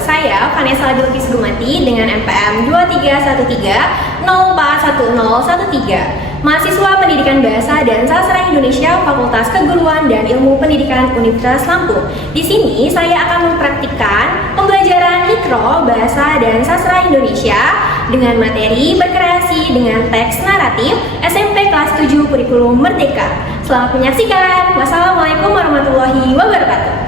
Saya Vanessa Lutfi Sugumati dengan NPM 2313041013, mahasiswa Pendidikan Bahasa dan Sastra Indonesia Fakultas Keguruan dan Ilmu Pendidikan Universitas Lampung. Di sini saya akan mempraktikkan pembelajaran mikro bahasa dan sastra Indonesia dengan materi berkreasi dengan teks naratif SMP kelas 7 kurikulum Merdeka. Selamat menyaksikan. Wassalamualaikum warahmatullahi wabarakatuh.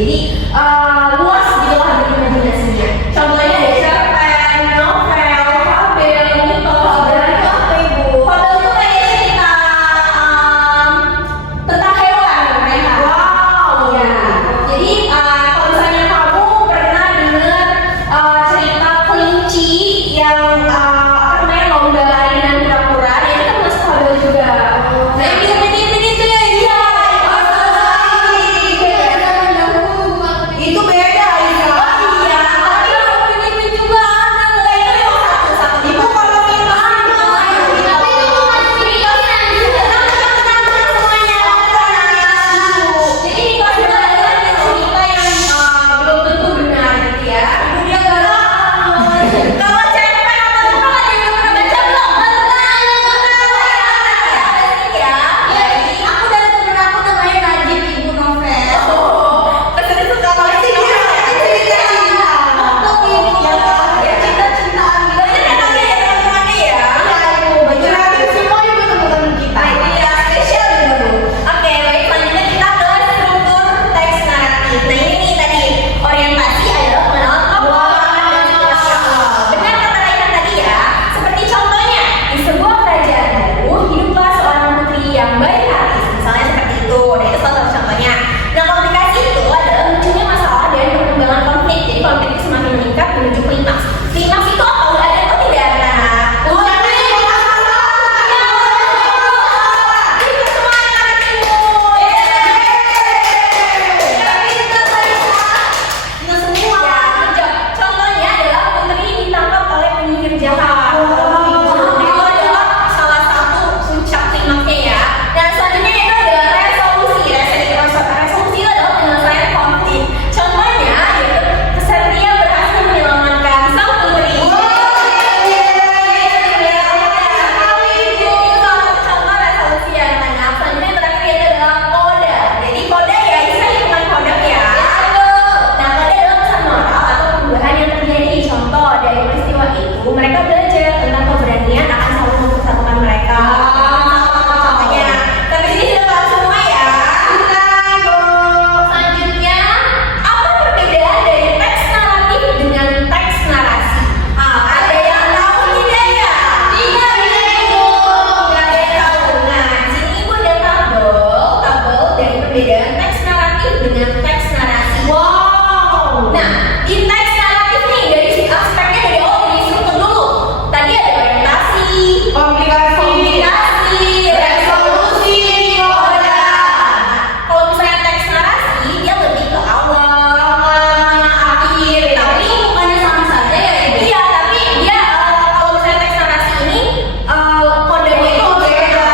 Jadi luas gitu lah imajinasinya. Contohnya ada cerpen, novel, fabel, mitos, dan itu apa ibu? Fabel itu kayak cerita tentang hewan mereka. Wow. Ya. Jadi kalau misalnya kamu pernah dengar cerita kelinci yang apa namanya lomba lari dengan kura-kura, ya itu kan masuk fabel juga. Nah ini tuh ya iya. Itu beda Aisyah. Oh iya, tapi yang ini juga ada itu yang satu-satu. Ibu kalau itu tapi itu bukan cerita semuanya. Jadi ini kalau adalah cerita yang belum tentu benar gitu ya. Ibu dia kalau cerpen atau buku ada yang pernah baca belum? Ya, jadi aku dan temen aku namanya Najib ibu novel. Kesini suka banget sih dia. Cinta-cintaan gitu. Banyak kan ya teman-temannya ya. Iya ibu. Baju semua juga teman-teman kita. Iya spesial juga bu. Oke baik selanjutnya kita ke struktur teks naratif. Nah ini nih tadi orientasi adalah mengenal tokoh dan situasi. Benar kata Raihan tadi ya. Seperti contohnya di sebuah kerajaan baru hiduplah seorang putri yang baik hati. Misalnya seperti itu. Nah itu salah satu contohnya. Nah komplikasi itu adalah munculnya masalah dan perkembangan konflik. Jadi konflik itu semakin meningkat menuju klimaks. Klimaks itu apa? Udah ada atau tidak ada? Udah ada. Itu semua anak-anak ibu. Itu semua. Contohnya adalah putri ditangkap oleh penyihir jahat. Itu adalah salah satu puncak klimaksnya ya. Dan selanjutnya itu adalah resolusi. Resolusi itu adalah penyelesaian konflik. Contohnya yaitu Ksatria berhasil menyelamatkan sang putri. Contoh resolusi ya anak-anak. Selanjutnya yang terakhir yaitu adalah koda. Jadi koda ya bisa hitungan koda ya. Nah koda adalah pesan moral atau perubahan yang terjadi. Contoh dari peristiwa itu mereka belajar tentang keberanian akan selalu mempersatukan mereka. Contohnya. Tapi sini sudah paham semua ya. Selanjutnya, apa perbedaan dari teks naratif dengan teks narasi? Ada yang tahu tidak ya? Tidak ibu. Tidak ada yang tahu. Nah, di sini ibu ada tabel dari perbedaan teks naratif dengan teks narasi. Wow. Nah, di teks naratif nih dari aspeknya dari struktur dulu. Tadi ada orientasi, komplikasi, resolusi, koda. Kalau misalnya teks narasi dia lebih ke awal, akhir. Tapi bukannya sama saja ya ibu? Iya, tapi dia kalau misalnya teks narasi ini kodenya itu beda.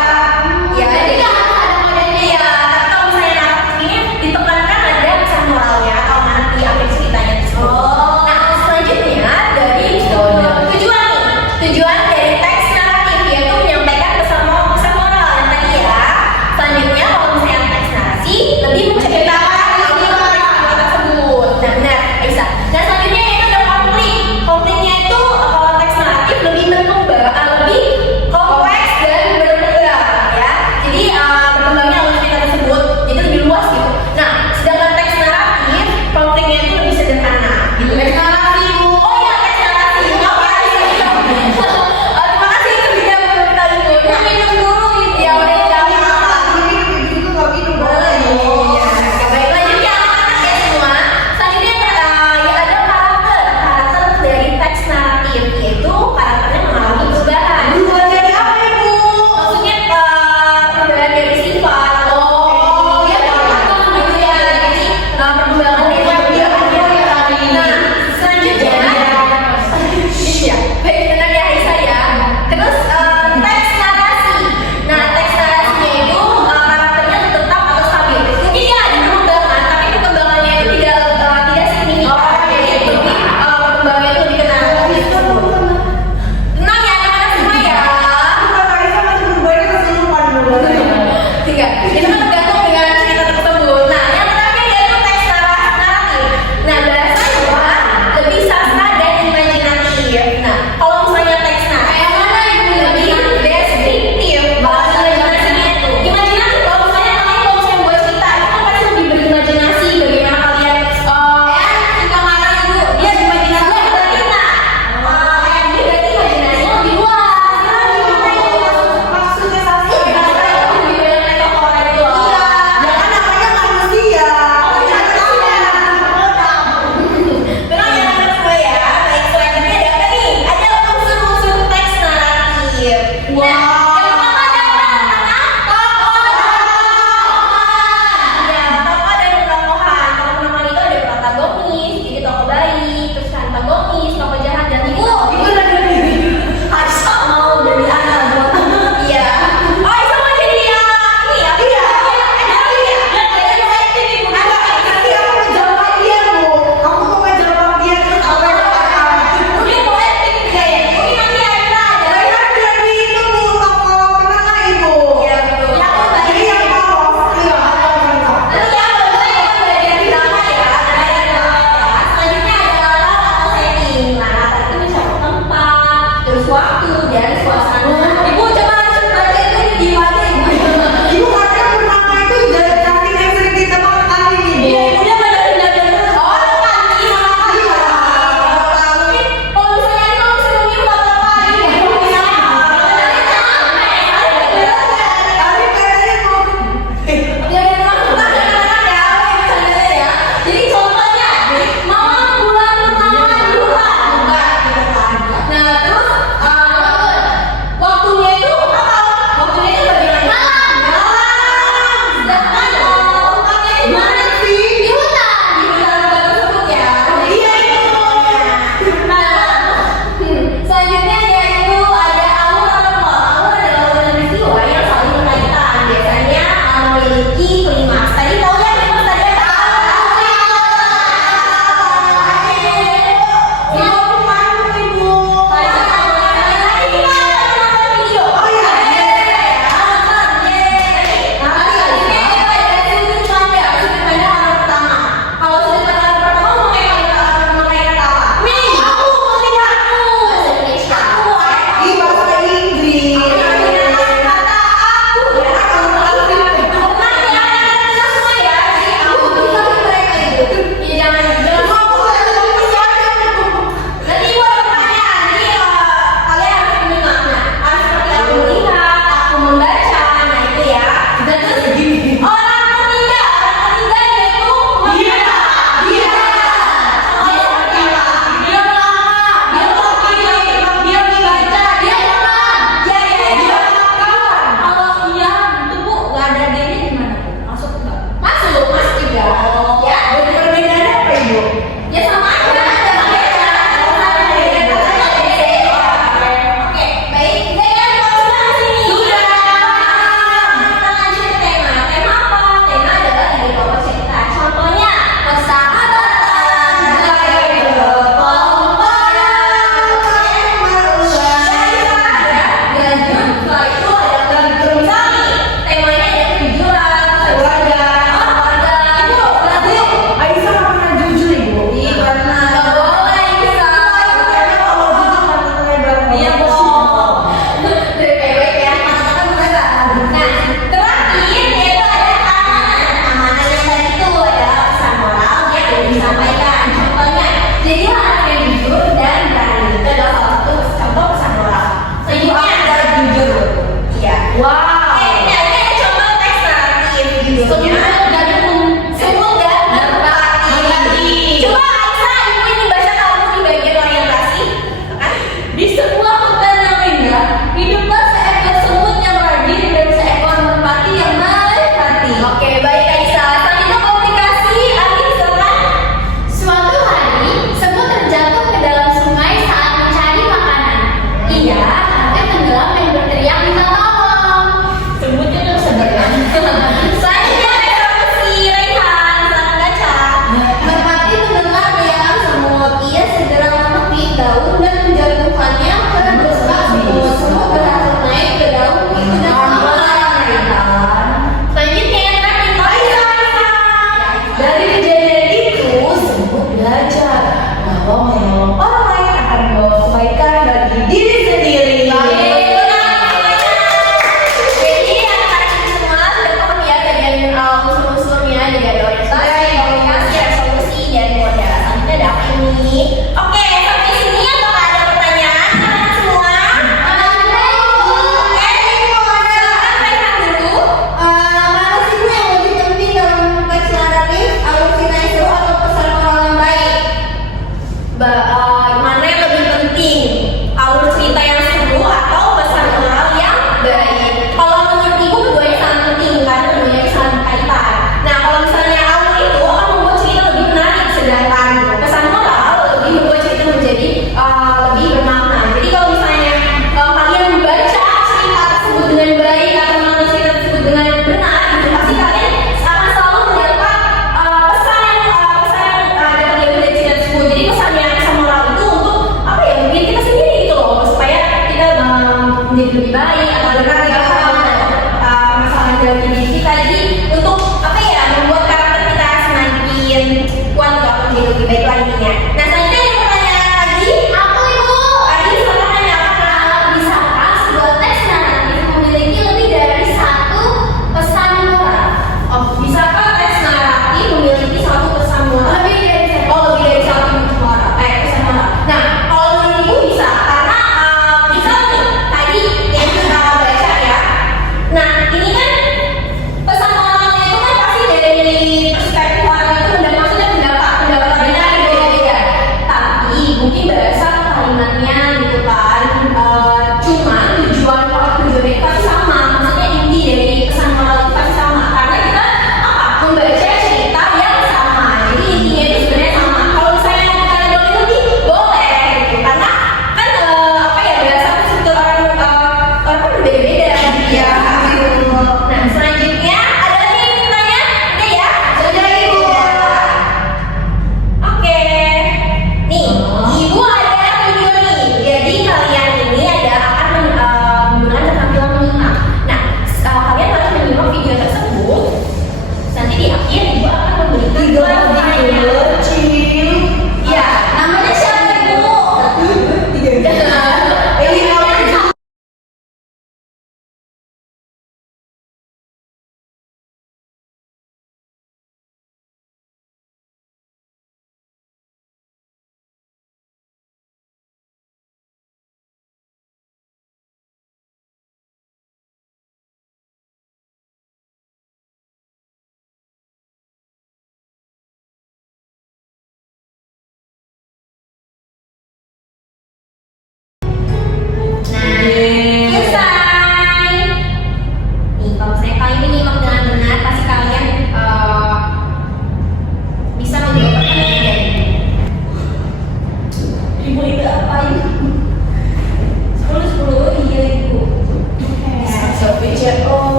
Ya, jadi kan ada kodenya ya. Tapi kalau misalnya naratif ini ditekankan ada pesan moralnya atau mana di akhir ceritanya tersebut.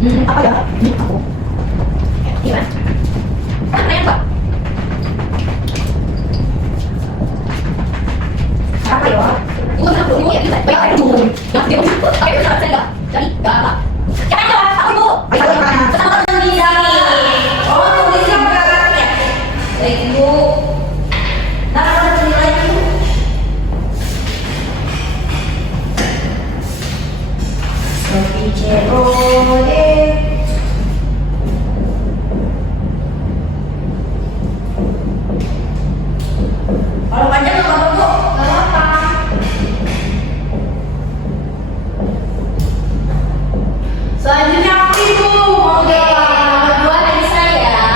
Apa ya? Aku. Gimana? Tanya Pak. Apa ya? Bukan aku dulu ya, kita baik aja dulu. Yang dia udah, tapi udah saya enggak. Jadi enggak apa. Jangan jawab aku dulu. Teman-teman di sini. Oh, tulis yang beratnya. Baik Bu. Nah, kita sini lagi. Sofi Cerode. Kalau panjang nggak apa-apa Bu, nggak apa-apa. Selanjutnya aku Ibu mau jawab. Nomor 2 dari saya.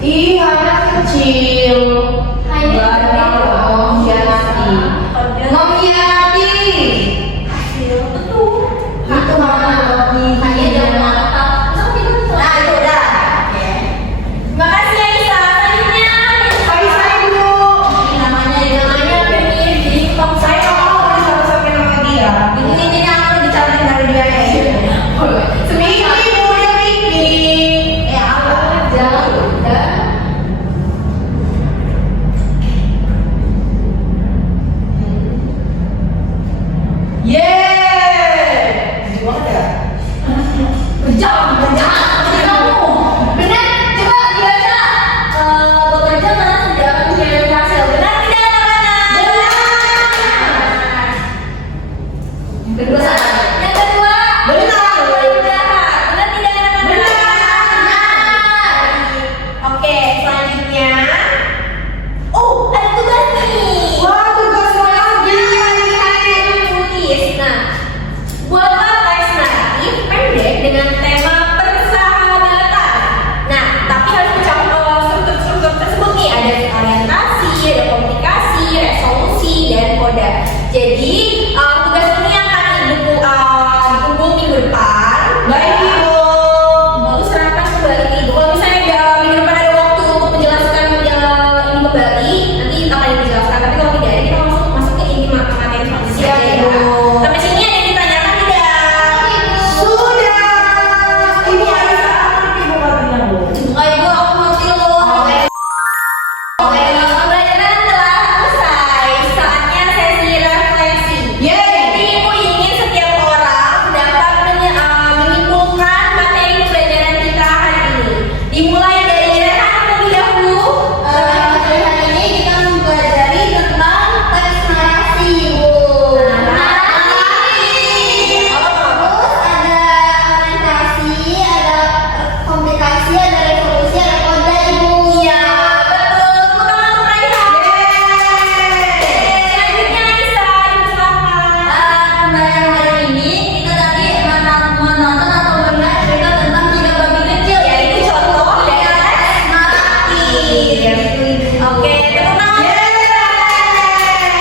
Ih, anak kecil. Banyak mengkhianati. Mengkhianati. Betul. Itu mana lagi? Hanya jam mantap. Nah, itu udah. Terima kasih Aisyah. Selanjutnya Tapi saya dulu. namanya Penir. Jadi kalau Saya saya nggak mau disapa-sapain sama dia. ini aku dicariin dari dia ya. Seminggu dia meeting. Apa aja udah. Yeay. Gimana ya? Kerja kamu. Benar, coba dibaca. Bekerja mana sudah mencari hasil. Benar tidak anak-anak? Benar. Yang kedua salah. Yang kedua. Benar. Benar tidak anak-anak? Benar. Oke, selanjutnya. Oh, ada tugas nih. Wah, tugas lagi. Tulis. Nah, buatlah teks naratif pendek dengan tema persahabatan. Nah, tapi harus mencakup struktur-struktur tersebut nih. Ada orientasi, ada komunikasi, resolusi, dan koda. Jadi, tugas ini akan ditunggu minggu depan. Baik, Ibu. Lalu serahkan kembali ke Ibu. Kalau misalnya minggu depan ada waktu untuk menjelaskan ini kembali, nanti akan dijelaskan. Tapi kalau tidak, kita masuk ke inti materi selanjutnya. Siap, Ibu. Sampai sini ada yang ditanyakan tidak? Sudah. Ibu Aisyah, apa Ibu katanya, Bu? Enggak Ibu, aku mau tidur. Oke, pembelajaran telah usai. Saatnya sesi refleksi. Yeay. Jadi Ibu ingin setiap orang dapat menyimpulkan materi pembelajaran kita hari ini. Dimulai dari Rehan terlebih dahulu. Hari ini kita mempelajari tentang teks narasi, Bu. Terus ada orientasi, ada komunikasi, ada resolusi, ada koda, Ibu. Iya, betul. Tepuk tangan untuk Rehan. Selanjutnya Aisyah, silakan. Pembelajaran hari ini kita tadi menonton atau mendengar cerita tentang tiga babi kecil, Yaitu contoh dari teks naratif. Oke, tepuk tangan.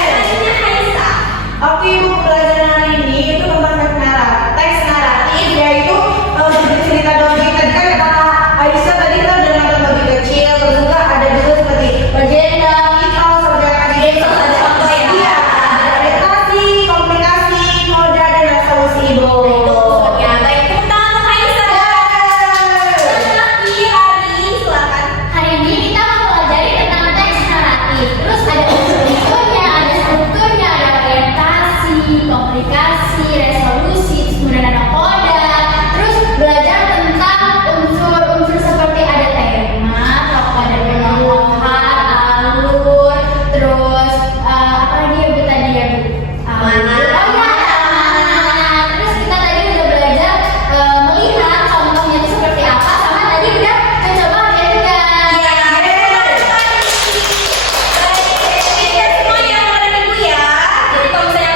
Selanjutnya Aisyah. Oke, Ibu, pelajaran hari ini itu tentang teks naratif, yaitu cerita dongeng. Tadi kan kata Aisyah tadi kita udah nonton babi kecil, terus juga ada juga seperti legenda, mitos, saudara desa, ada contoh ya. Iya, ada orientasi, komunikasi, koda, dan resolusi, Ibu. Ya, baik. Tepuk tangan untuk Aisyah. Laki Hari, silakan. Hari ini kita mempelajari tentang teks naratif. Terus ada unsur-unsurnya, ada strukturnya, ada orientasi, komunikasi, resolusi, terus kemudian ada koda. Terus belajar tentang unsur-unsur seperti ada tema, tokoh ada penolongan, alur, terus apa lagi ya Bu tadi ya Bu? Mana? Oh iya, mana. Terus kita tadi udah belajar melihat contohnya itu seperti apa, sama tadi udah mencoba menjadikan. Kita semua yang ada Ibu ya. Jadi kalau misalnya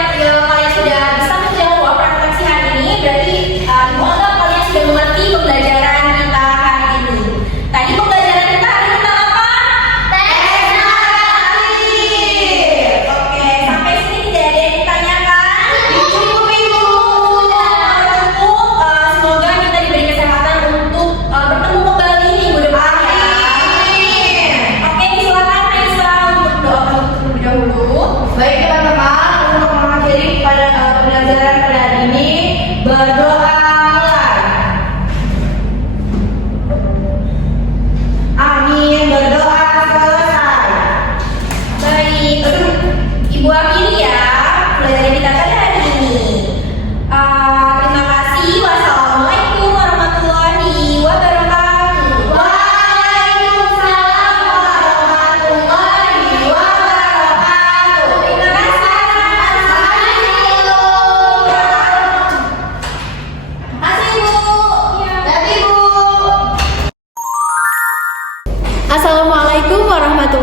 kalian sudah bisa menjawab refleksi hari ini, berarti Ibu anggap kalian sudah mengerti pembelajaran kita hari ini. Tadi pembelajaran kita hari ini tentang apa? Teks naratif. Oke, sampai sini tidak ada yang ditanyakan. Cukup, Ibu. Cukup. Semoga kita diberi kesehatan untuk bertemu kembali minggu depan ya. Oke, silakan Aisyah untuk doa terlebih dahulu. Baik teman-teman, untuk mengakhiri pada pembelajaran pada hari ini, berdoa mulai.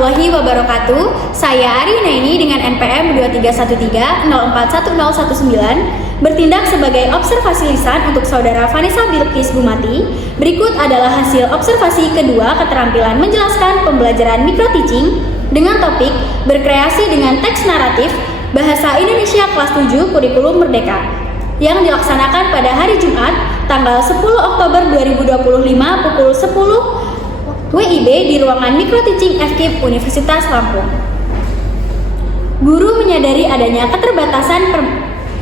warahmatullahi wabarakatuh. Saya Ari Naini dengan NPM 2313041019 bertindak sebagai observasi lisan untuk saudara Vanessa Bilqis Bumati. Berikut adalah hasil observasi kedua keterampilan menjelaskan pembelajaran micro teaching dengan topik berkreasi dengan teks naratif Bahasa Indonesia kelas 7 Kurikulum Merdeka yang dilaksanakan pada hari Jumat tanggal 10 Oktober 2025 pukul 10 WIB di ruangan Micro Teaching FKIP Universitas Lampung. Guru menyadari adanya keterbatasan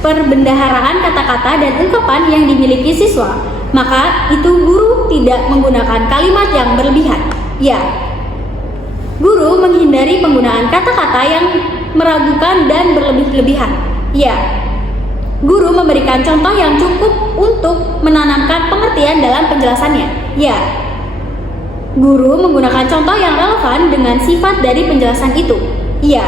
perbendaharaan kata-kata dan ungkapan yang dimiliki siswa, maka itu guru tidak menggunakan kalimat yang berlebihan. Ya, guru menghindari penggunaan kata-kata yang meragukan dan berlebih-lebihan. Ya, guru memberikan contoh yang cukup untuk menanamkan pengertian dalam penjelasannya. Ya, guru menggunakan contoh yang relevan dengan sifat dari penjelasan itu. Iya.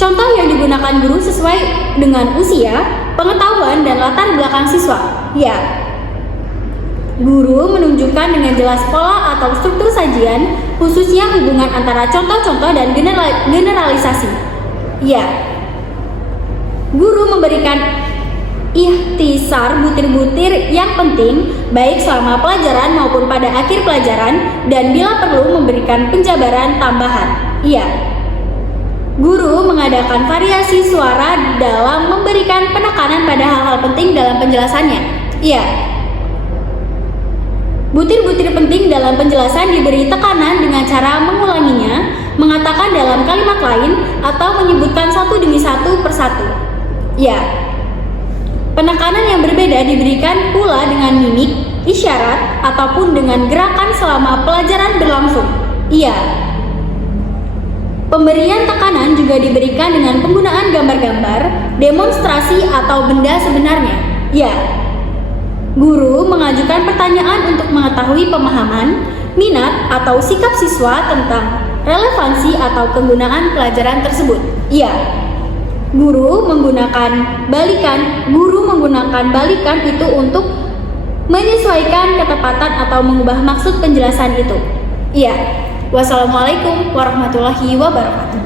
Contoh yang digunakan guru sesuai dengan usia, pengetahuan, dan latar belakang siswa. Iya. Guru menunjukkan dengan jelas pola atau struktur sajian, khususnya hubungan antara contoh-contoh dan generalisasi. Iya. Guru memberikan ikhtisar butir-butir yang penting baik selama pelajaran maupun pada akhir pelajaran dan bila perlu memberikan penjabaran tambahan. Iya. Guru mengadakan variasi suara dalam memberikan penekanan pada hal-hal penting dalam penjelasannya. Iya. Butir-butir penting dalam penjelasan diberi tekanan dengan cara mengulanginya, mengatakan dalam kalimat lain atau menyebutkan satu demi satu persatu. Iya. Penekanan yang berbeda diberikan pula dengan mimik, isyarat, ataupun dengan gerakan selama pelajaran berlangsung. Iya. Pemberian tekanan juga diberikan dengan penggunaan gambar-gambar, demonstrasi, atau benda sebenarnya. Iya. Guru mengajukan pertanyaan untuk mengetahui pemahaman, minat, atau sikap siswa tentang relevansi atau kegunaan pelajaran tersebut. Iya. Guru menggunakan balikan itu untuk menyesuaikan ketepatan atau mengubah maksud penjelasan itu. Iya. Wassalamualaikum warahmatullahi wabarakatuh.